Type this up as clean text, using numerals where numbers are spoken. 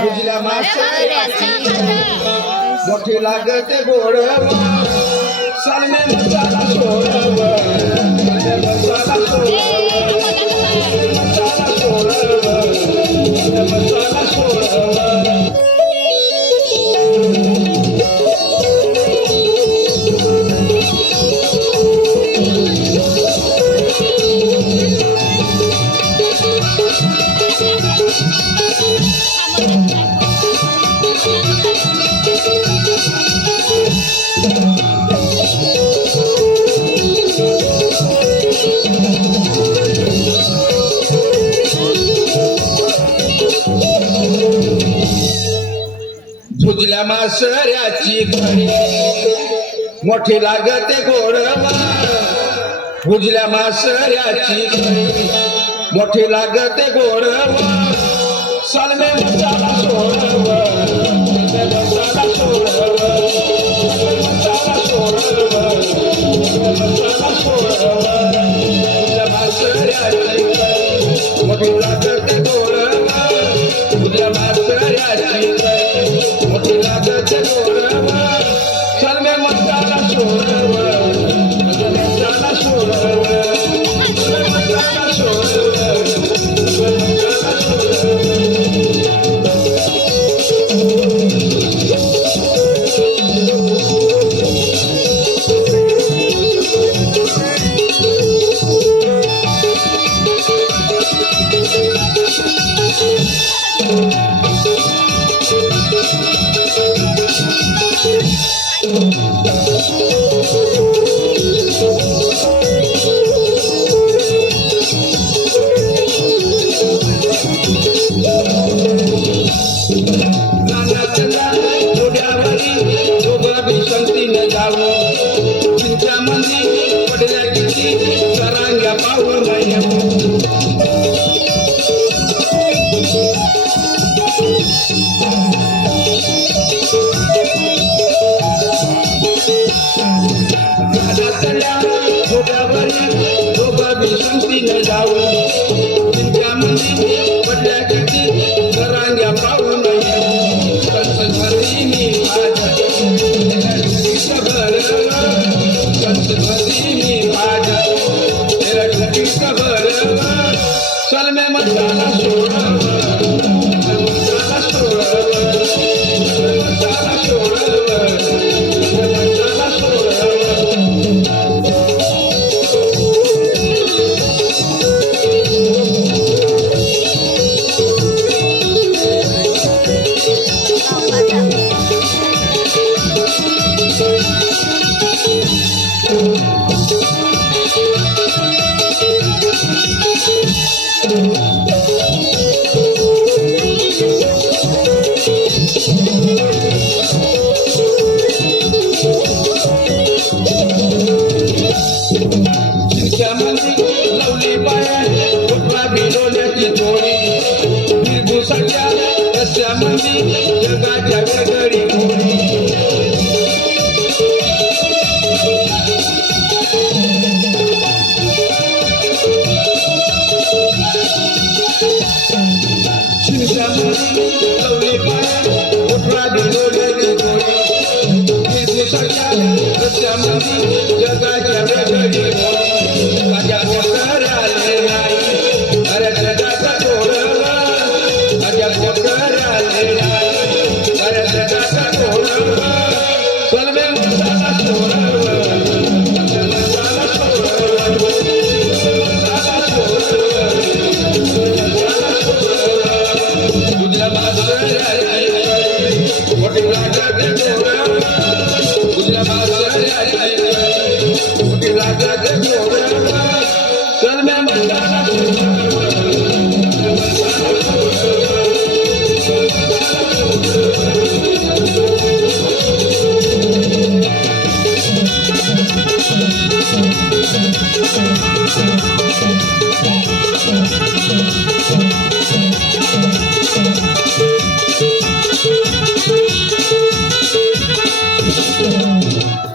भुजल्या मासळ्याची मोठी लागते गोड सालमे मसाला सोडव मसाला भुजल्या मासळ्याची कढी मोठी लागते गोड भुजल्या मासळ्याची कढी मोठी लागते गोड सालमे मसाला सोडव मसाला सोडव मसाला सोडव मसाला सोडव भुजल्या मासळ्याची कढी मोठी लागते गोड भुजल्या मासळ्याची कढी मोठी लागते गोड सालमे मसाला सोडव मसाला सोडव मसाला सोडव सालमे मसाला सोडव मसाला सोडव मसाला सोडव मसाला सोडव लवली पाया उठवा भिडवल्याची जोडी बिरभुसाच्या रस्त्यामध्ये जगाच्या वेगळी गोडी लवली पाया उठवा भिडवल्याची जोडी बिरभुसाच्या रस्त्यामध्ये जगाच्या वेगळी गोडी माझ्या पोटर आले नाही अरे जगाचा गोड माझ्या पोटर आले नाही अरे जगाचा गोड सालमे मसाला सोडव मसाला सोडव मसाला सोडव मसाला सोडव भुजल्या मासळ्याची मोठी लागते गोड भुजल्या मासळ्याची मोठी लागते गोड सालमे मसाला